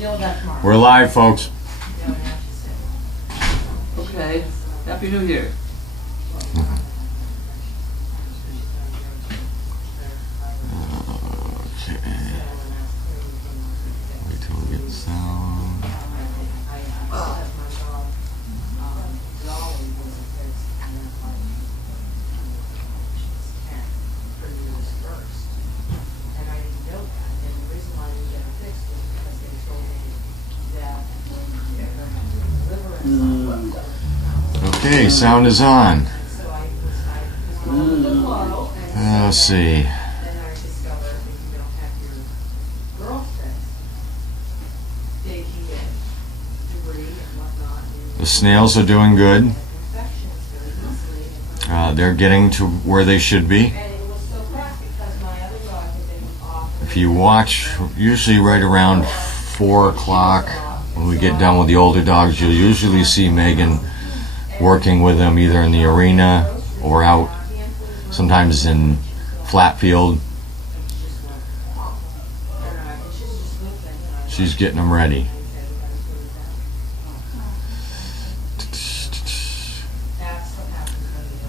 We're live, folks. Okay. Happy New Year. Okay. Wait till we get sound. Okay, sound is on. Let's see. The snails are doing good. They're getting to where they should be. If you watch, usually right around 4 o'clock, when we get done with the older dogs, you'll usually see Megan working with them either in the arena or out, sometimes in flat field. She's getting them ready.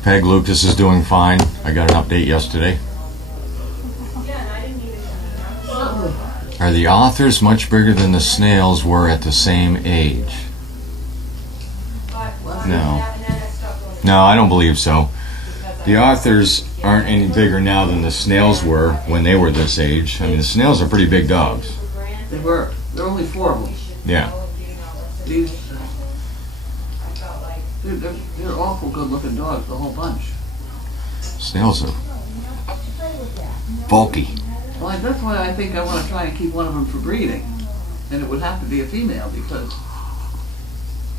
Peg Lucas is doing fine. I got an update yesterday. Are the authors much bigger than the snails were at the same age? No. No, I don't believe so. The authors aren't any bigger now than the snails were when they were this age. I mean, the snails are pretty big dogs. They were. There were only 4 of them. Yeah. These, they're awful good-looking dogs, the whole bunch. Snails are bulky. Well, that's why I think I want to try and keep one of them for breeding. And it would have to be a female because,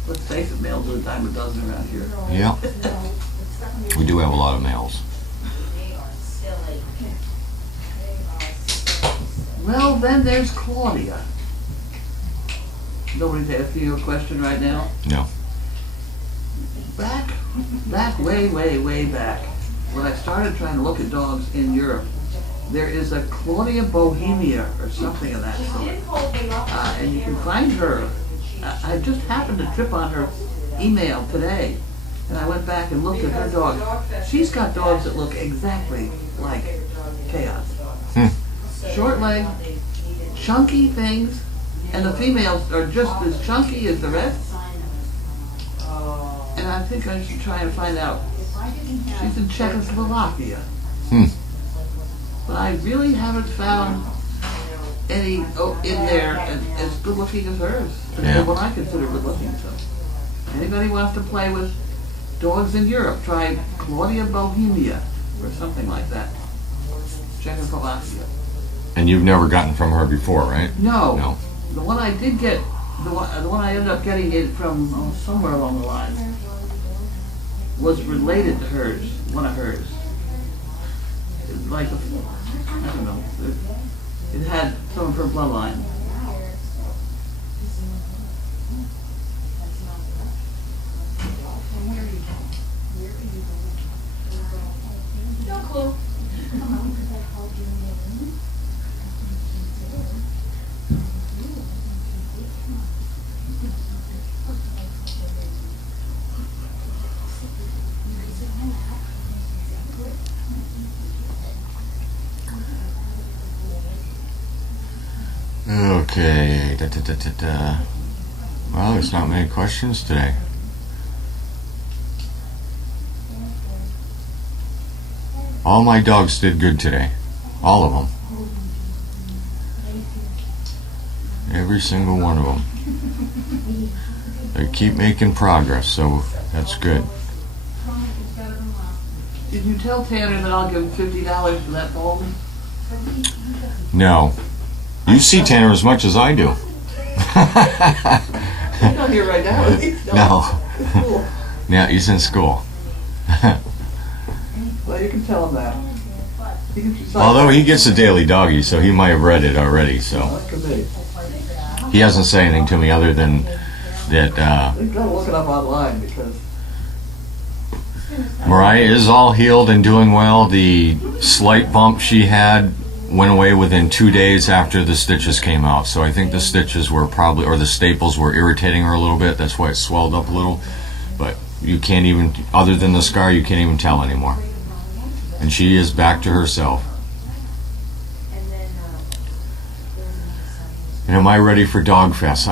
let's face it, males are a dime a dozen around here. Yeah. We do have a lot of males. Well, then there's Claudia. Nobody's asking you a question right now? No. Back way back, when I started trying to look at dogs in Europe, there is a Claudia Bohemia or something of that sort. And you can find her. I just happened to trip on her email today, and I went back and looked at her dog. She's got dogs that look exactly like Chaos. Short leg, chunky things, and the females are just as chunky as the rest. And I think I should try and find out. She's in Czechoslovakia. But I really haven't found any in there as good looking as hers. Yeah. What I consider good looking. So, anybody wants to play with dogs in Europe, try Claudia Bohemia or something like that. Czechoslovakia. And you've never gotten from her before, right? No. No. The one I did get, the one I ended up getting it from somewhere along the line, was related to hers, one of hers. Like, I don't know, it had some of her bloodline. No clue. Okay. Well, there's not many questions today. All my dogs did good today. All of them. Every single one of them. They keep making progress, so that's good. Did you tell Tanner that I'll give him $50 for that bulb? No. You see Tanner as much as I do. He's not here right now, is he? No. Cool. Yeah, he's in school. Well, you can tell him that. He can decide. Although he gets a daily doggy, so he might have read it already. So That could be. he hasn't said anything to me other than that We've got to look it up online because Mariah is all healed and doing well. The slight bump she had went away within 2 days after the stitches came out. So I think the stitches were probably, or the staples were irritating her a little bit. That's why it swelled up a little. But you can't even, other than the scar, you can't even tell anymore. And she is back to herself. And am I ready for Dog Fest?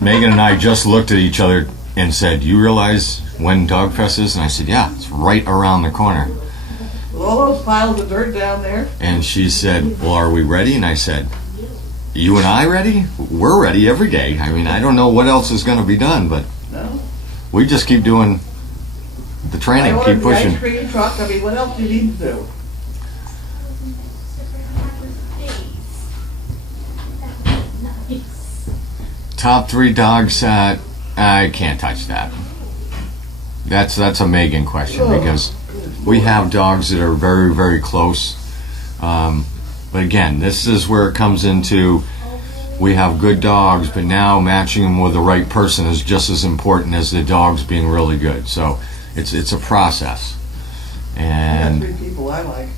Megan and I just looked at each other and said, "You realize when Dog Fest is?" And I said, "Yeah, it's right around the corner." With all those piles of dirt down there. And she said, "Well, are we ready?" And I said, "You and I ready? We're ready every day. I mean, I don't know what else is going to be done, but No. we just keep doing the training, I keep ordered the pushing." ice cream truck. I mean, what else do you need to do? Top 3 dogs, I can't touch that. That's a Megan question, because we have dogs that are very, very close. But again, this is where it comes into, we have good dogs, but now matching them with the right person is just as important as the dogs being really good. So it's a process. I got And 3 people I like.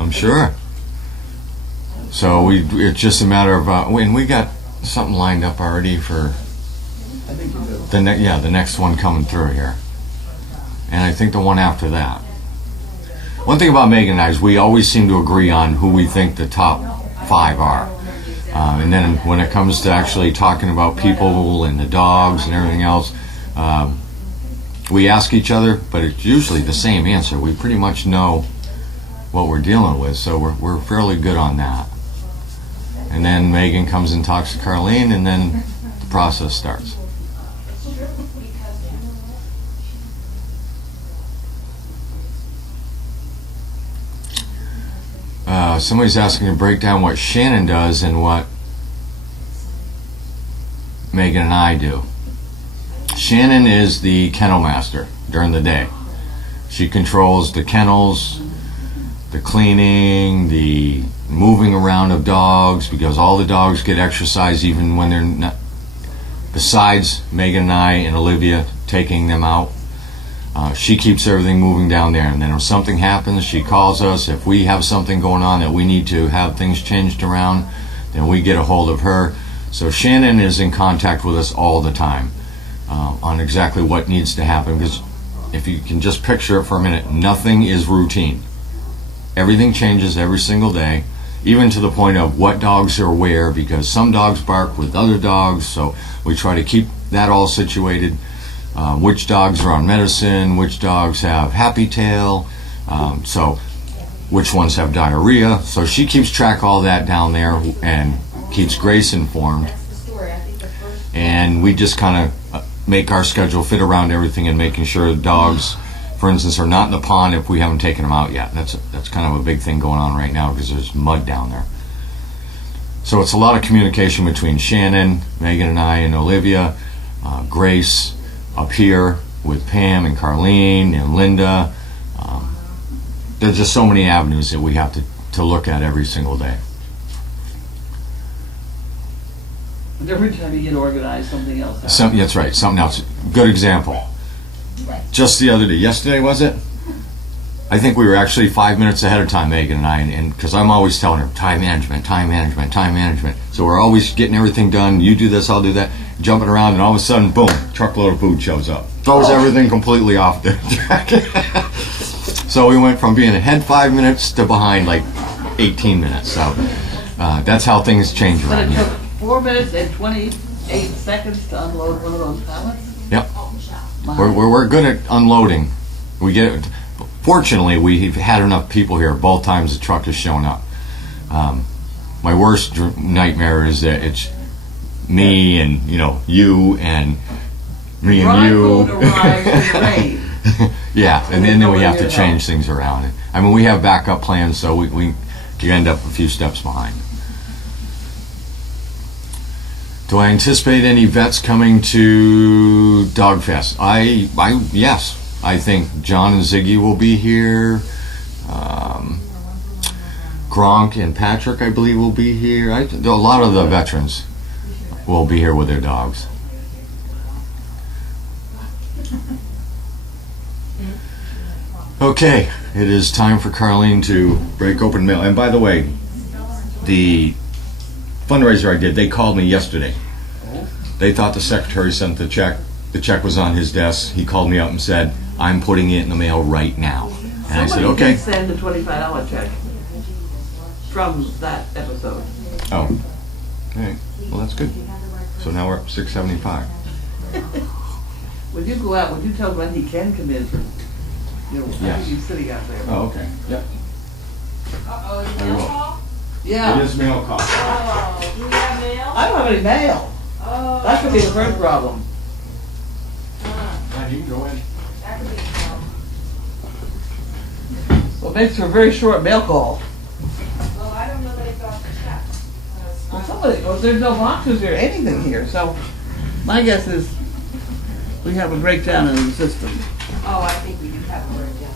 I'm sure. So it's just a matter of, and we got something lined up already for I think you do. the next one coming through here. And I think the one after that. One thing about Megan and I is we always seem to agree on who we think the top 5 are. And then when it comes to actually talking about people and the dogs and everything else, we ask each other, but it's usually the same answer. We pretty much know what we're dealing with, so we're fairly good on that. And then Megan comes and talks to Carlene, and then the process starts. Somebody's asking to break down what Shannon does and what Megan and I do. Shannon is the kennel master during the day. She controls the kennels, the cleaning, the moving around of dogs, because all the dogs get exercise even when they're not, besides Megan and I and Olivia taking them out. She keeps everything moving down there, and then if something happens, she calls us. If we have something going on that we need to have things changed around, then we get a hold of her. So Shannon is in contact with us all the time on exactly what needs to happen, because if you can just picture it for a minute, nothing is routine. Everything changes every single day, even to the point of what dogs are where, because some dogs bark with other dogs, so we try to keep that all situated. Which dogs are on medicine, which dogs have happy tail, so which ones have diarrhea. So she keeps track of all that down there and keeps Grace informed. And we just kind of make our schedule fit around everything and making sure the dogs, for instance, are not in the pond if we haven't taken them out yet. That's kind of a big thing going on right now because there's mud down there. So it's a lot of communication between Shannon, Megan and I, and Olivia, Grace, up here with Pam and Carlene and Linda. There's just so many avenues that we have to look at every single day. And every time you get organized, something else happens. That's right, something else. Good example. Just the other day, yesterday was it? I think we were actually 5 minutes ahead of time, Megan and I, and because I'm always telling her, time management, time management, time management. So we're always getting everything done. You do this, I'll do that. Jumping around, and all of a sudden, boom, truckload of food shows up. Throws everything completely off the track. So we went from being ahead 5 minutes to behind like 18 minutes. So that's how things change But around it here. took 4 minutes and 28 seconds to unload one of those pallets? Yep. We're good at unloading. We get it. Fortunately, we've had enough people here both times the truck has shown up. My worst nightmare is that it's me and you and me and you. Food arrives in the rain. Yeah, and then we have to change things around. I mean, we have backup plans, so we end up a few steps behind. Do I anticipate any vets coming to Dog Fest? Yes. I think John and Ziggy will be here. Gronk and Patrick, I believe, will be here. A lot of the veterans will be here with their dogs. Okay, it is time for Carlene to break open mail. And by the way, the fundraiser I did, they called me yesterday. They thought the secretary sent the check. The check was on his desk. He called me up and said, I'm putting it in the mail right now. And I said, Somebody okay. did send a $25 check from that episode. Oh, okay. Well, that's good. So now we're up to $675. When you go out, would you tell Glenn he can come in for, Yes. he's sitting out there? Oh, okay. Yep. Uh-oh, is I it mail will. call? Yeah. It is mail call. Oh, do we have mail? I don't have any mail. Oh. That could be the first problem. You can go in. That could be a problem. Well, it makes for a very short mail call. Well, I don't know that it got the check. Well, there's no boxes or anything here, so my guess is we have a breakdown in the system. Oh, I think we do have a breakdown.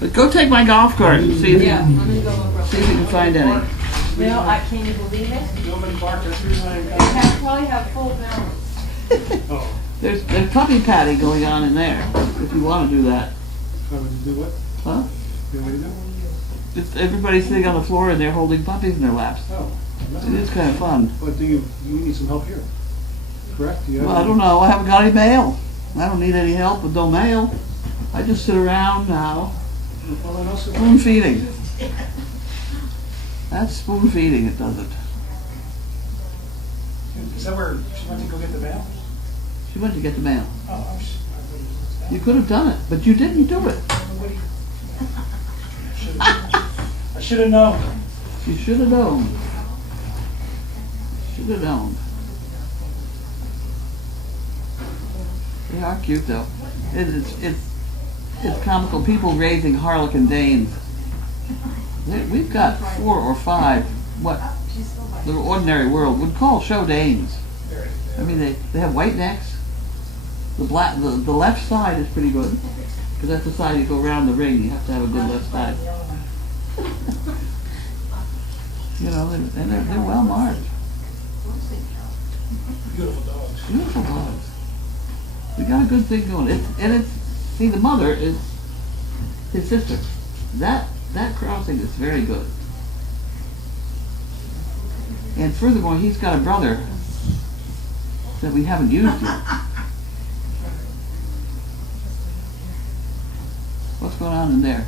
But go take my golf cart and see if, Yeah, let me go look real see if you can find any. No, I can't even believe it. Nobody barked at 3 It probably have full balance. Oh, There's puppy patty going on in there, if you want to do that. how would you do what? Huh? You want to do? Just everybody's sitting on the floor and they're holding puppies in their laps. Oh. It is kind of fun. But you need some help here, correct? Do you have Well, I don't know. I haven't got any mail. I don't need any help with no mail. I just sit around now, Well, then also, spoon feeding. That's spoon feeding, it does it. is that where she went to go get the mail? She went to get the mail. Oh, You could have done it, but you didn't do it. I should have known. You should have known. Should have known. They are cute though. It's comical. People raising Harlequin Danes. We've got 4 or 5 what the ordinary world would call show Danes. I mean, they have white necks. The left side is pretty good because that's the side you go around the ring. You have to have a good left side. You know, they're well marked. Beautiful dogs. Beautiful dogs. We got a good thing going. See, the mother is his sister. That crossing is very good. And furthermore, he's got a brother that we haven't used yet. What's going on in there?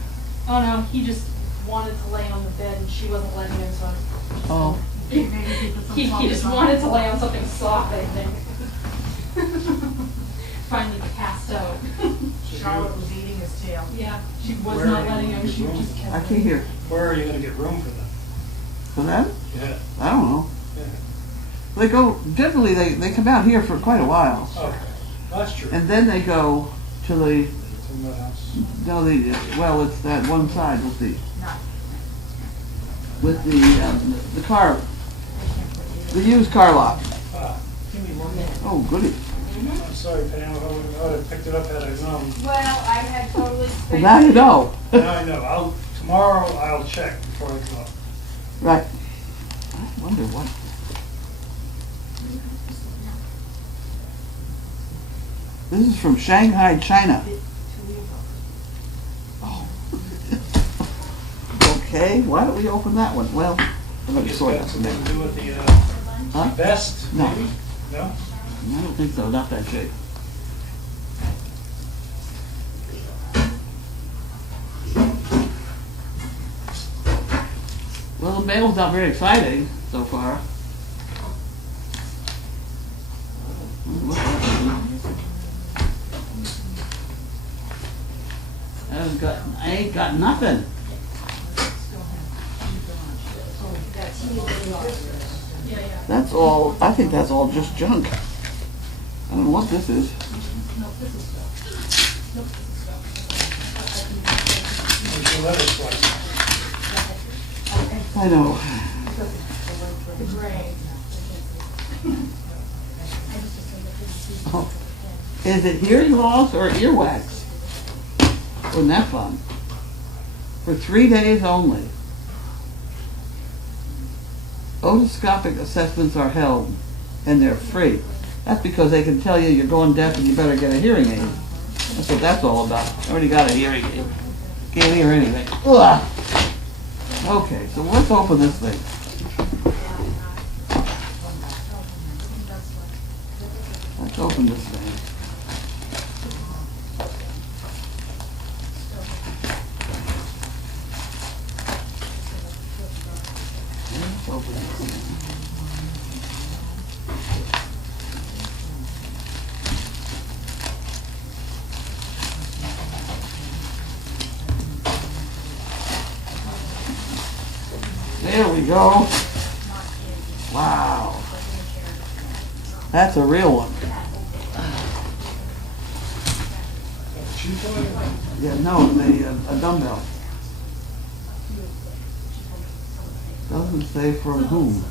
Oh no, he just wanted to lay on the bed and she wasn't letting him, so Oh, he just wanted to lay on something soft, I think. Finally passed out. Charlotte was eating his tail. Yeah, she was Where not are you letting him, going she to just room? kept. I can't hear. Where are you going to get room for them? For them? Yeah. I don't know. Yeah. They go, generally they come out here for quite a while. Okay. That's true. And then they go to the, It's in the house. no, well, it's that one side with the car, the used car lot. Ah, Give me 1 minute. Oh, goody. I'm sorry, Pam. I would have picked it up had I known. Well, I had totally Well, spaced. now you know. Now I know. Tomorrow I'll check before I come up. Right. I wonder what. This is from Shanghai, China. Oh. Okay, why don't we open that one? Well, I'm going to Guess sort got that something one. to do with the Huh? vest, No. maybe? No? I don't think so, not that shape. Well, the mail's not very exciting so far. I ain't got nothing. That's all, I think that's all just junk. I don't know what this is. There's your letter slice. I know. Oh. Is it hearing loss or earwax? Wasn't that fun? For 3 days only. Otoscopic assessments are held, and they're free. That's because they can tell you you're going deaf and you better get a hearing aid. That's what that's all about. I already got a hearing aid. Can't hear anything. Ugh. Okay, so let's open this thing. Let's open this thing. Let's open this thing. There we go. Wow. That's a real one. Yeah, no, a dumbbell. Doesn't say from whom.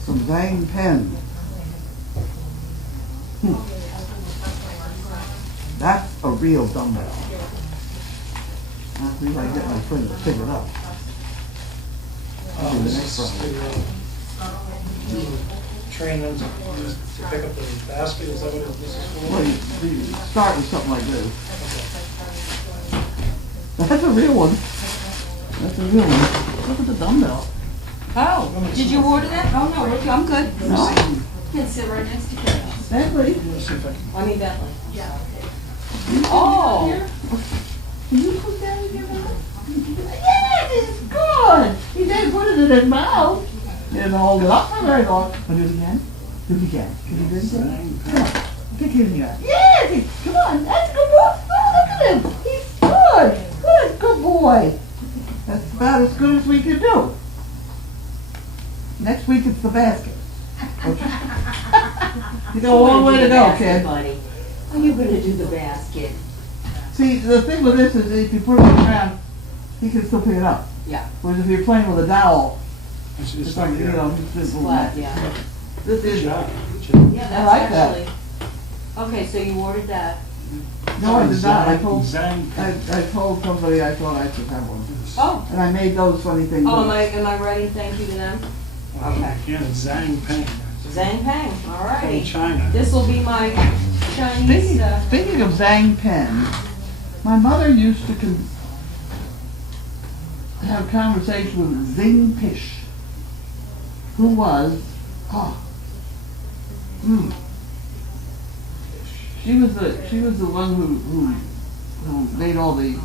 Some Zhang Pen. That's a real dumbbell. I think I get my friend to pick it up. Oh, this is train them to pick up the basket, is that what this is for? Well, you start with something like this. That's a real one. That's a real one. Look at the dumbbell. Oh, did you order that? Oh, no, look, I'm good. No. You can sit right next to Carol. Bentley. Let's see if I can. I mean Bentley. Yeah. Oh. Can you put that in your mouth? Yes, it's good. He didn't put it in his mouth. He didn't hold it up for very long. Want to do it again? Do it again. Can you do it again? Come on. Pick it in your eye. Yes, come on. That's a good boy. Oh, look at him. He's good. Good boy. That's about as good as we can do. Next week it's the basket. You got a long way to go, kid. Buddy. Are you going to do the basket? See, the thing with this is if you put it on the ground, he can still pick it up. Yeah. Whereas if you're playing with a dowel, It's it's like, you know, It's flat, yeah. this is. Yeah, I that's like that. actually. Okay, so you ordered that. No, I did not. I Zhang. told somebody I thought I should have one. Oh. And I made those funny things. Oh, am I writing thank you to them? Okay. Yeah, Zhang Peng. Zhang Peng, all From right. China. This will be my Chinese, Speaking of Zhang Pen, my mother used to have a conversation with Zing Pish, who was, she was the one who made all the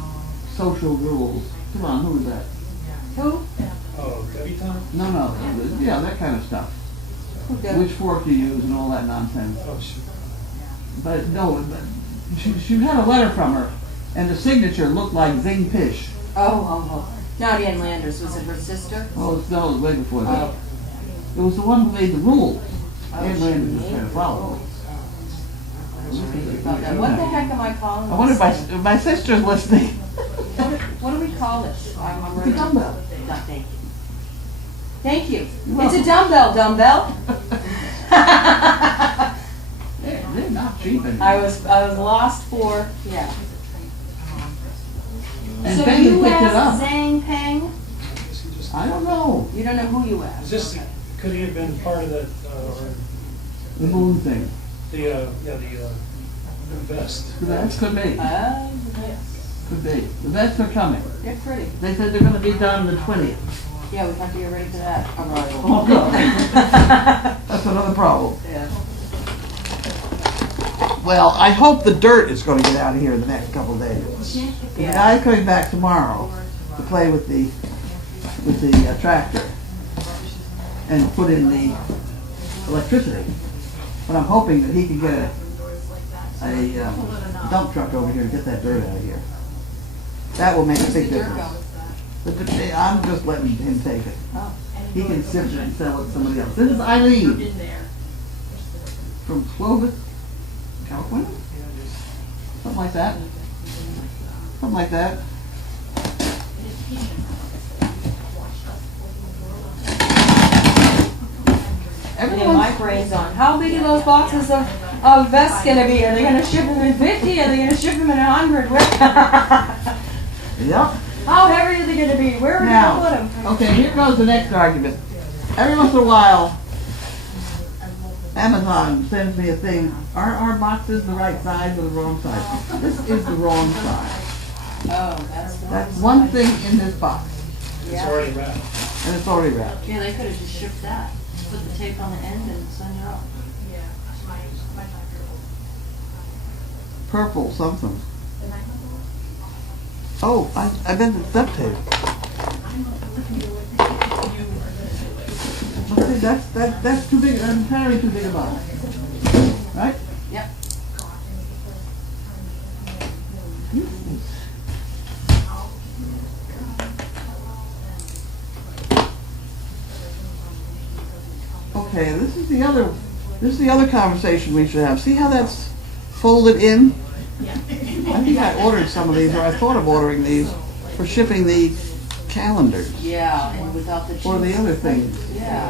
social rules. Come on, who was that? who? Oh, debutante? No, yeah, that kind of stuff. Who did? Which fork you use and all that nonsense. Oh, shoot. But no, she had a letter from her, and the signature looked like Zing Pish. Oh. Not Ann Landers, was it her sister? Oh, no, it was way before that. Oh. It was the one who made the rules. Oh, Ann she Landers just made kind of followed. What the heck am I calling I wonder this? if my sister's listening. What do we call this? I'm It's a ready. dumbbell. No, thank you. Thank you. You're It's a welcome. dumbbell. They're not cheap anymore. I was lost for, yeah. And So Peggy you picked it asked up. Zhang Peng? Guess he just- I don't know. You don't know who you Is asked? this, could he have been part of that, The moon thing. the vest? That could be. Yes. Could be. The vets are coming. They're pretty. They said they're going to be done the 20th. Yeah, we have to get ready for that. Oh, no. That's another problem. Yeah. Well, I hope the dirt is going to get out of here in the next couple of days. The Yeah. guy's coming back tomorrow to play with the tractor and put in the electricity. But I'm hoping that he can get a dump truck over here to get that dirt out of here. That will make a big difference. I'm just letting him take it. Oh. He can sift it and sell it to somebody else. This is Eileen from Clovis, California? Something like that. Something like that. And then my brain's on. How big are those boxes of vests gonna be? Are they gonna ship them in 50? Are they gonna ship them in 100? Yep. How heavy are they gonna be? Where are we Now, gonna put them? okay, here goes the next argument. Every once in a while, Amazon sends me a thing. Are our boxes the right size or the wrong size? This is the wrong size. Oh, That's one thing in this box, It's already wrapped. and it's already wrapped. Yeah, they could have just shipped that. Put the tape on the end and send it out. Purple something. Oh, I bet it's duct tape. See, that's too big, entirely too big a box. Right? Yep. Okay, this is the other conversation we should have. See how that's folded in? I think I ordered some of these, or I thought of ordering these for shipping the calendars Yeah, and without the or the other things. Yeah.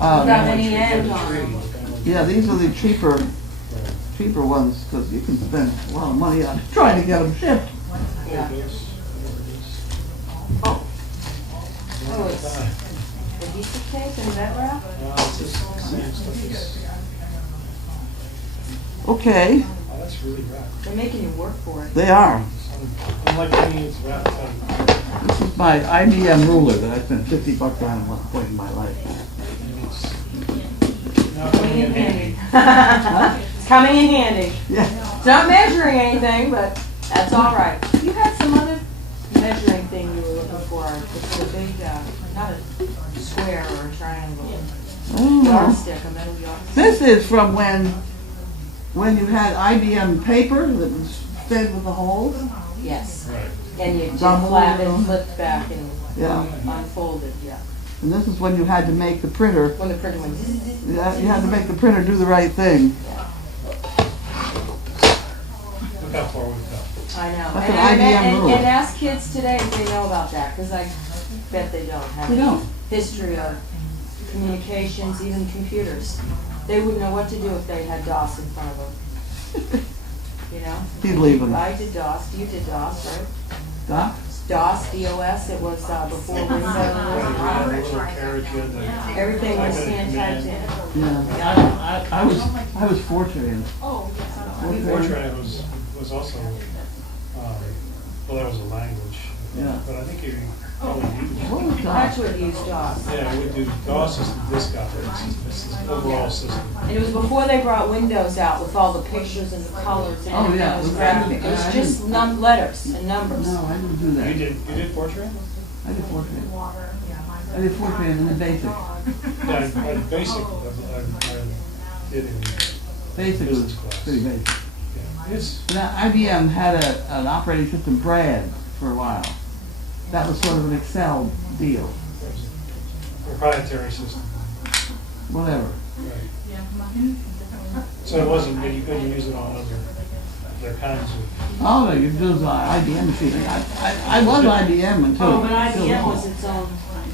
Um, Without any end on them. Yeah, these are the cheaper ones because you can spend a lot of money on trying to get them shipped. Yeah. Oh, Oh, it's adhesive tape and bed wrap? It's just the same stuff. okay, Oh, that's really wrapped. They're making you work for it. they are. Unlike any, it's wrapped tight. This is my IBM ruler that I spent $50 on at one point in my life. And it's not coming in handy. It's coming in handy. Yeah. It's not measuring anything, but that's all right. You had some other measuring thing you were looking for. It's a big, not a square or a triangle. Oh. Yardstick, a metal yardstick. This is from when you had IBM paper that was fed with the holes. Yes. Right. And you Double, flap you know. and flipped back and Yeah. unfolded, yeah. And this is when you had to make the printer. When the printer went zzz, Yeah, you had to make the printer do the right thing. Look how far we've come. I know. That's an And- IBM ruler. and ask kids today if they know about that, because I bet they don't have They any don't. history of communications, even computers. They wouldn't know what to do if they had DOS in front of them. You know? He'd leave them. I did DOS. You did DOS, right? Doc? DOS, DOS, it was before Right, we had a Windows. little carriage in there. Everything was I got a hand typed in. Yeah. I was fortunate. Fortran was also, well, that was a language. Yeah. But I think you probably used. What was That's Doc? what used DOS. Yeah, we do, DOS is the disk operating system, it's the overall system. And it was before they brought Windows out with all the pictures and the colors and Oh, everything. yeah. It was graphic. It was just letters and numbers. No, I didn't do that. You did Fortran? I did Fortran. I did Fortran in the basic. Yeah, I basic, I did in Basic was business class. pretty basic. Yeah. It's, Now, IBM had an operating system, Brad, for a while. That was sort of an Excel deal. proprietary system, Whatever. right. So it wasn't, that you couldn't use it on other kinds of, Oh, no, you do the IBM machine. I was IBM until. Oh, but IBM was its own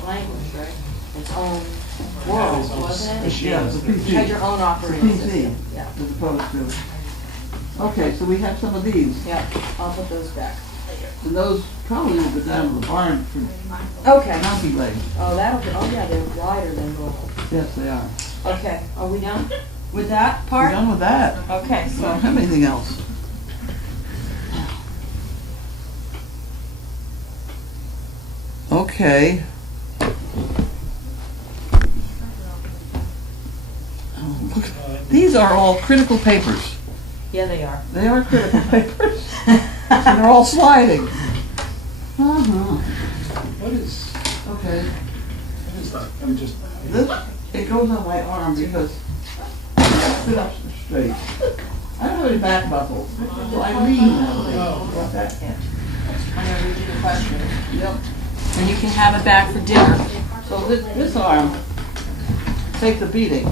language, right? Its own world, wasn't it? Yeah, the You had your PC. own The operating PC, system. Yeah. as opposed to. Okay, so we have some of these. Yeah, I'll put those back. And those probably will go down to the barn for Okay. donkey legs. Oh, that'll be, oh yeah, they're wider than normal. Yes, they are. Okay, are we done with that We're part? done with that. Okay, We so. don't have anything else. Okay. Oh, look, these are all critical papers. Yeah, they are. They are critical papers. And they're all sliding. Uh-huh. what is, Okay. what is that? You just, This, it goes on my arm because I sit up straight. I don't have any back muscles, so I lean that way. Like that. I'm gonna read you the question. Yep. And you can have it back for dinner. So this arm takes a beating.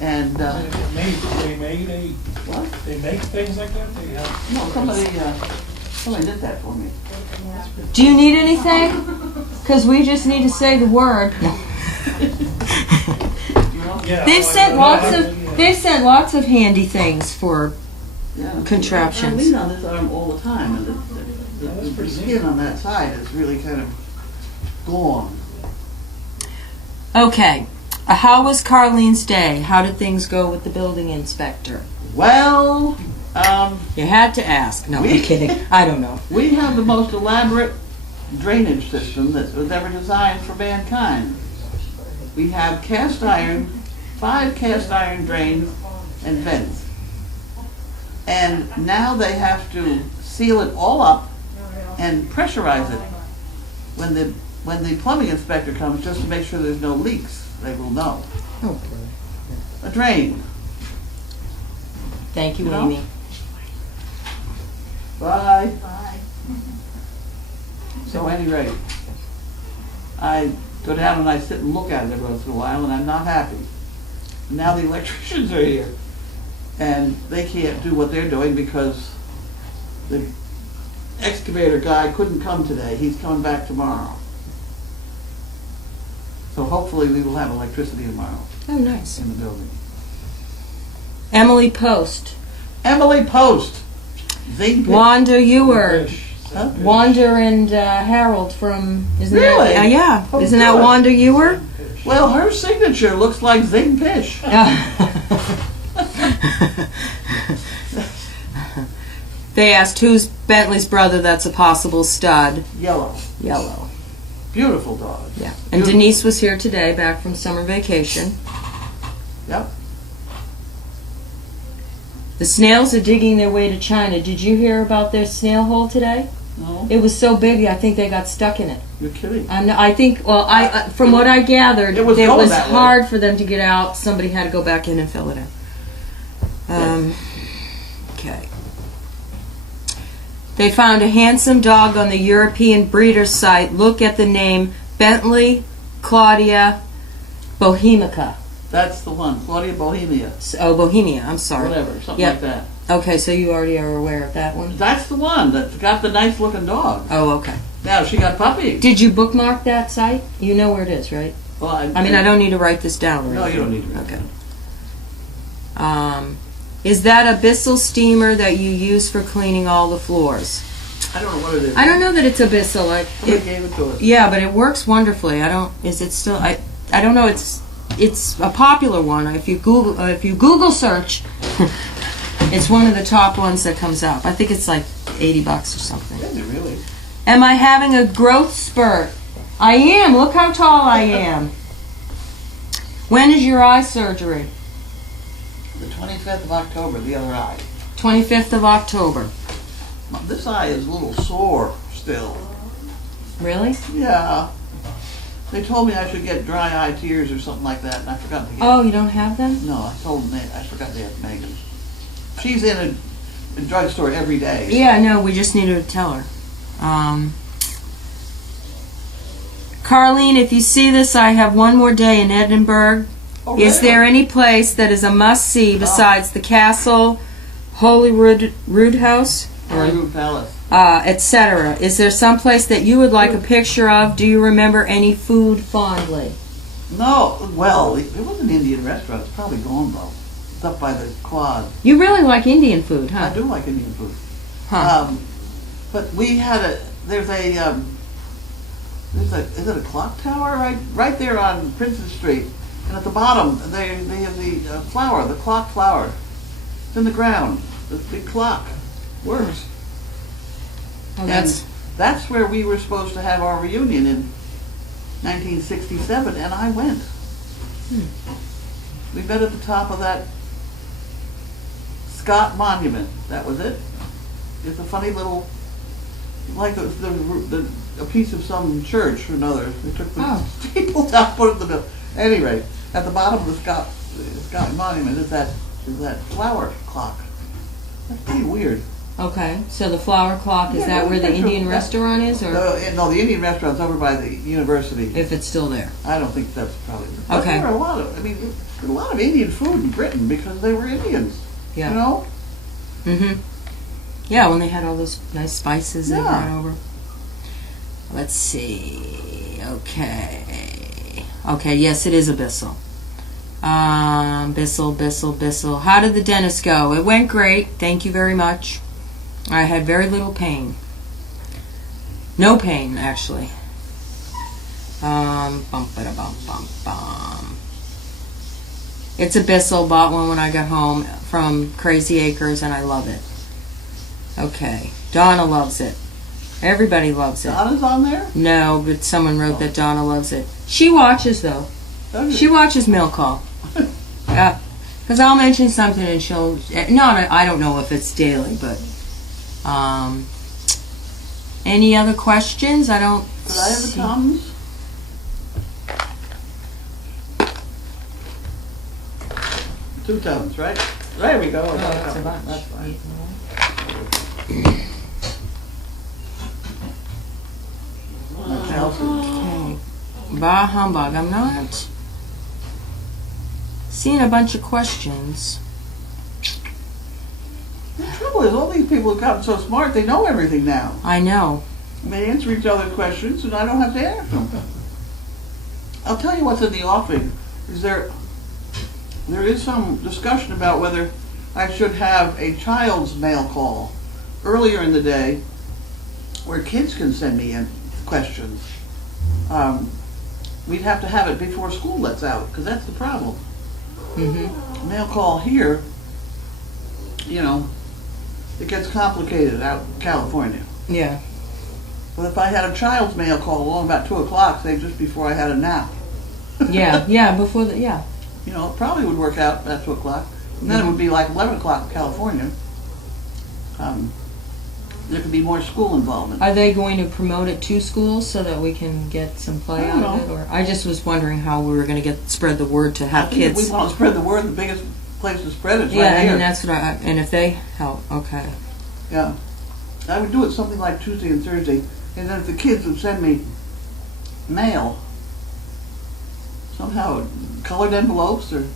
And, they made a, what? they make things like that, they have. No, somebody did that for me. Do you need anything? Because we just need to say the word. Yeah, They've well, sent I- lots I- of, they've sent lots of handy things for, Yeah. Contraptions. I lean on this arm all the time, and the skin on that side is really kind of gone. okay. How was Carlene's day? How did things go with the building inspector? Well, You had to ask. No, I'm We- kidding. I don't know. we have the most elaborate drainage system that was ever designed for mankind. We have 5 cast iron drains and vents. And now they have to seal it all up and pressurize it. When the plumbing inspector comes, just to make sure there's no leaks, they will know. Oh, A drain. thank you, You know? Amy. Bye. So at any rate, I go down and I sit and look at it every once in a while, and I'm not happy. Now the electricians are here, and they can't do what they're doing because the excavator guy couldn't come today. He's coming back tomorrow. So hopefully we will have electricity tomorrow Oh, nice. in the building. Emily Post. Emily Post. Zing. Wanda Ewer. Huh? Wanda and Harold from. Isn't Really? That, yeah. Oh, Isn't that good. Wanda Ewer? Well, her signature looks like Zing Pish. They asked who's Bentley's brother that's a possible stud. Yellow. Yellow. Beautiful dog. Yeah. And Beautiful. Denise was here today, back from summer vacation. Yep. The snails are digging their way to China. Did you hear about their snail hole today? No, It was so big, I think they got stuck in it. you're kidding. I think, well, from what I gathered, It was going that way. hard for them to get out. Somebody had to go back in and fill it in. Okay. They found a handsome dog on the European breeder site. Look at the name, Bentley Claudia Bohemica. That's the one, Claudia Bohemia. Oh, Bohemia, I'm sorry. Whatever, something Yep. like that. Okay, so you already are aware of that one? That's the one that's got the nice looking dog. Oh, okay. Now she got puppies. Did you bookmark that site? You know where it is, right? Well, I mean, I don't need to write this down. Or No, you don't need to. Okay. Is that a Bissell steamer that you use for cleaning all the floors? I don't know what it is. I don't know that it's a Bissell. Somebody gave it to us. Yeah, but it works wonderfully. Is it still? I don't know. It's a popular one. If you Google search, it's one of the top ones that comes up. I think it's like $80 or something. Is it really? Am I having a growth spurt? I am. Look how tall I am. When is your eye surgery? The 25th of October, the other eye. 25th of October. This eye is a little sore still. Really? Yeah. They told me I should get dry eye tears or something like that, and I forgot to get. Oh, you don't have them? No, I told them I forgot to ask Megan. She's in a drugstore every day. Yeah, no, we just need to tell her. Carlene, if you see this, I have one more day in Edinburgh. Oh, Is really? there any place that is a must-see besides the castle, Holyrood House, Holyrood Palace. etc.? Is there some place that you would like a picture of? Do you remember any food fondly? No, well, it was an Indian restaurant. It's probably gone though. It's up by the quad. You really like Indian food, I huh? do like Indian food. Huh. But we had is it a clock tower right there on Princeton Street, and at the bottom they have the flower, the clock flower. It's in the ground. The big clock works. Oh, And that's where we were supposed to have our reunion in 1967, and I went. We met at the top of that Scott Monument. That was it. It's a funny little, like a piece of some church or another. They took the steeple down, put it in the middle. Anyway, at the bottom of the Scott Monument is that flower clock. That's pretty weird. Okay, so the flower clock, is Yeah, that where the that's Indian true. restaurant is, or No, the Indian restaurant's over by the university. if it's still there? I don't think that's probably. But Okay. there were a lot of Indian food in Britain because they were Indians. Yeah. You know? Mm-hmm. Yeah, when they had all those nice spices they Yeah. brought over. Let's see. Okay. Okay, yes, it is a Bissell. Bissell. How did the dentist go? It went great. Thank you very much. I had very little pain. No pain, actually. Bum, ba-da, bum, bum, bum. It's a Bissell. Bought one when I got home from Crazy Acres, and I love it. Okay. Donna loves it. Everybody loves it. Donna's on there? No, but someone wrote that Donna loves it. She watches, though. She watches Mail Call. Yeah. Because I'll mention something and she'll... No, I don't know if it's daily, but... Any other questions? I don't... Did I have the Tums? Two Tums, right? There we go. Oh, that's a bunch. That's fine. Okay. Bah humbug. I'm not seeing a bunch of questions. The trouble is, all these people have gotten so smart, they know everything now. I know. They answer each other's questions, and I don't have to answer them. I'll tell you what's in the offing. There is some discussion about whether I should have a child's mail call earlier in the day where kids can send me in questions. We'd have to have it before school lets out, because that's the problem. Mm-hmm. Mail call here, you know, it gets complicated out in California. Yeah. But if I had a child's mail call along about 2 o'clock, say just before I had a nap, Yeah. Before the... Yeah. you know, it probably would work out at 2 o'clock. And then it would be like 11 o'clock in California. There could be more school involvement. Are they going to promote it to schools so that we can get some play I out don't of it? know. Or I just was wondering how we were going to spread the word to have I think if kids. we want to spread the word, the biggest place to spread it's Yeah, right I here. mean that's what and if they help, okay. Yeah. I would do it something like Tuesday and Thursday, and then if the kids would send me mail, somehow colored envelopes or,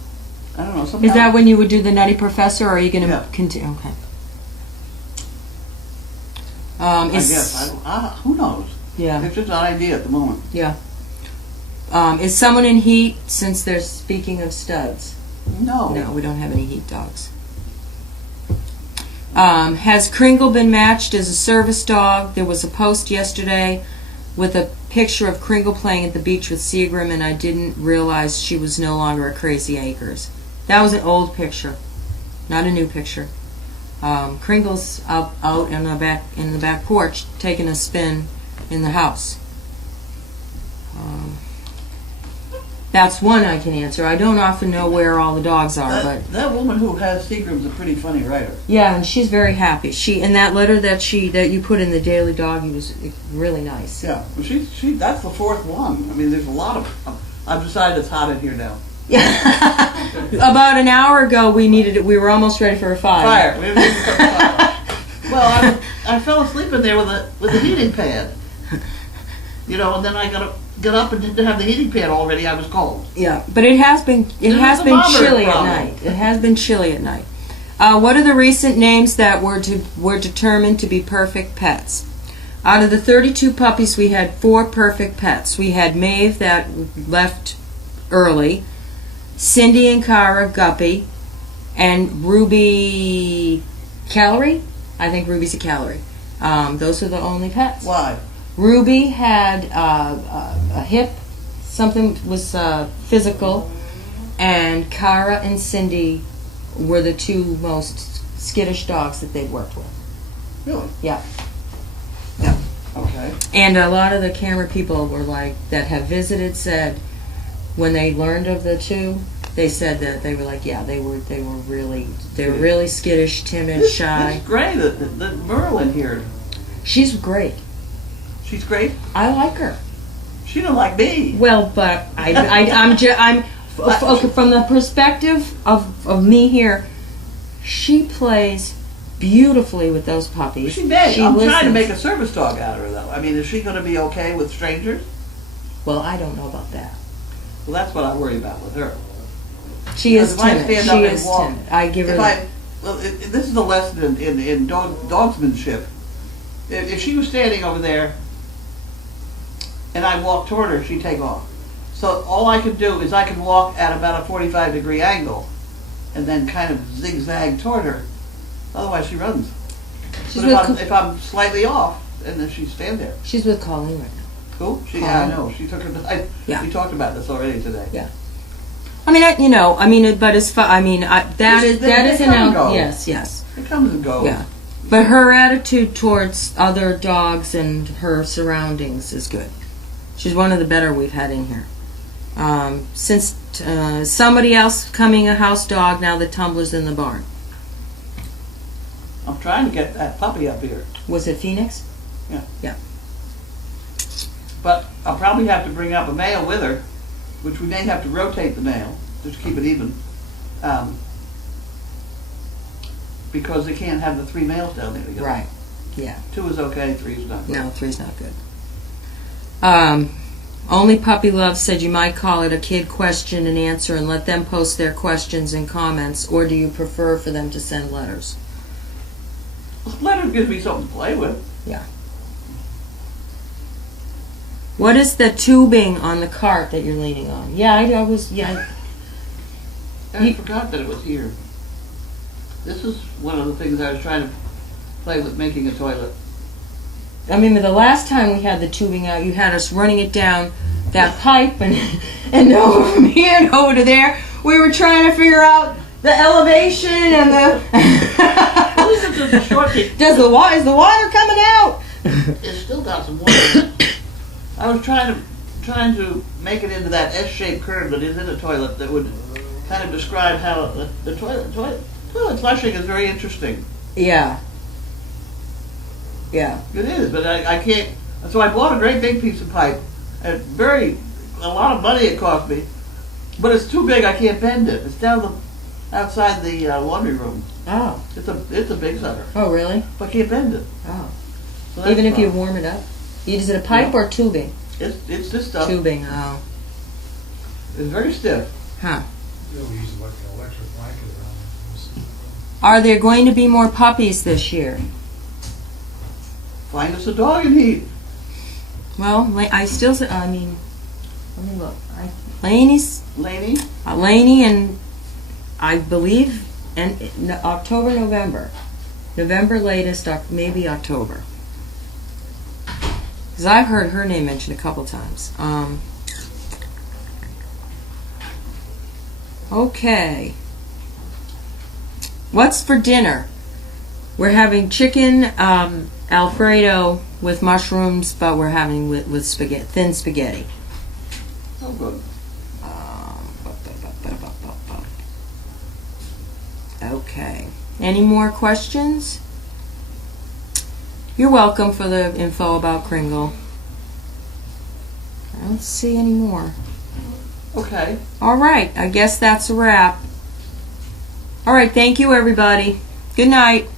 I don't know, somehow. Is that when you would do the Nutty Professor, or are you going to Yeah. continue? Okay. I guess. Who knows? Yeah. It's just an idea at the moment. Yeah. Is someone in heat, since they're speaking of studs? No. No, we don't have any heat dogs. Has Kringle been matched as a service dog? There was a post yesterday with a picture of Kringle playing at the beach with Seagram, and I didn't realize she was no longer at Crazy Acres. That was an old picture, not a new picture. Kringle's out in the back porch taking a spin in the house. That's one I can answer. I don't often know where all the dogs are, but That woman who has Seagram's a pretty funny writer. yeah, and she's very happy. And that letter that you put in the Daily Doggy was really nice. Yeah, well, she that's the fourth one. I mean, there's a lot of. I've decided it's hot in here now. About an hour ago, we were almost ready for a fire. We didn't even put the fire. Well, I fell asleep in there with a heating pad. You know, and then I got to get up and didn't have the heating pad already. I was cold. Yeah, but it has been There's a moderate chilly problem. at night. It has been chilly at night. What are the recent names that were determined to be perfect pets? Out of the 32 puppies, we had 4 perfect pets. We had Maeve that left early, Cindy and Cara Guppy, and Ruby Calorie. I think Ruby's a Calorie. Those are the only pets. Why? Ruby had a hip, something was physical, and Cara and Cindy were the 2 most skittish dogs that they've worked with. Really? Yeah. Yeah. Okay. And a lot of the camera people were like, that have visited, said when they learned of the 2, they said that they were like, yeah, they were really skittish, timid, shy. It's great that Merlin here. She's great. She's great. I like her. She don't like me. Well, but I'm from the perspective of me here, she plays beautifully with those puppies. She may. I'm trying to listens. make a service dog out of her, though. I mean, is she going to be okay with strangers? Well, I don't know about that. Well, that's what I worry about with her. She is If I timid. stand She up and is walk- timid. I give her If that. this is a lesson in dogsmanship. If she was standing over there and I walked toward her, she'd take off. So all I could do is I could walk at about a 45-degree angle and then kind of zigzag toward her. Otherwise, she runs. She's But with if I'm slightly off, and then she'd stand there. she's with Carlene right now. Cool. Yeah, I know. She took her. Yeah. We talked about this already today. Yeah. I mean, but as far, that is They an come and out. go. Yes. It comes and goes. Yeah. But her attitude towards other dogs and her surroundings is good. She's one of the better we've had in here. Since somebody else coming a house dog, now the tumbler's in the barn. I'm trying to get that puppy up here. Was it Phoenix? But I'll probably have to bring up a male with her, which we may have to rotate the male, just to keep it even. Because they can't have the 3 males down there together. Right. Yeah. 2 is okay, 3 is not good. No, 3's not good. Only Puppy Love said you might call it a kid question and answer and let them post their questions and comments, or do you prefer for them to send letters? Letters gives me something to play with. What is the tubing on the cart that you're leaning on? Yeah, I forgot that it was here. This is one of the things I was trying to play with, making a toilet. I mean, the last time we had the tubing out, you had us running it down that pipe and over from here and over to there. We were trying to figure out the elevation and the. Well, this is just a short thing. Is the water coming out? It's still got some water in it. I was trying to make it into that S-shaped curve that is in a toilet that would kind of describe how the toilet flushing is very interesting. Yeah. It is, but I can't. So I bought a great big piece of pipe, and a lot of money it cost me, but it's too big. I can't bend it. It's down outside the laundry room. Oh. It's a big sucker. Oh, really? But I can't bend it. Oh. So that's Even if you fun. warm it up? Is it a pipe or tubing? It's this stuff. Tubing. Oh. It's very stiff. Huh. You'll use like an electric blanket around it. Are there going to be more puppies this year? Find us a dog and eat. Well, I still. Let me look. Laney and I believe October, November latest, maybe October. Because I've heard her name mentioned a couple times. Okay. What's for dinner? We're having chicken Alfredo with mushrooms, but we're having with spaghetti, thin spaghetti. Oh, good. Okay. Any more questions? You're welcome for the info about Kringle. I don't see any more. Okay. All right. I guess that's a wrap. All right. Thank you, everybody. Good night.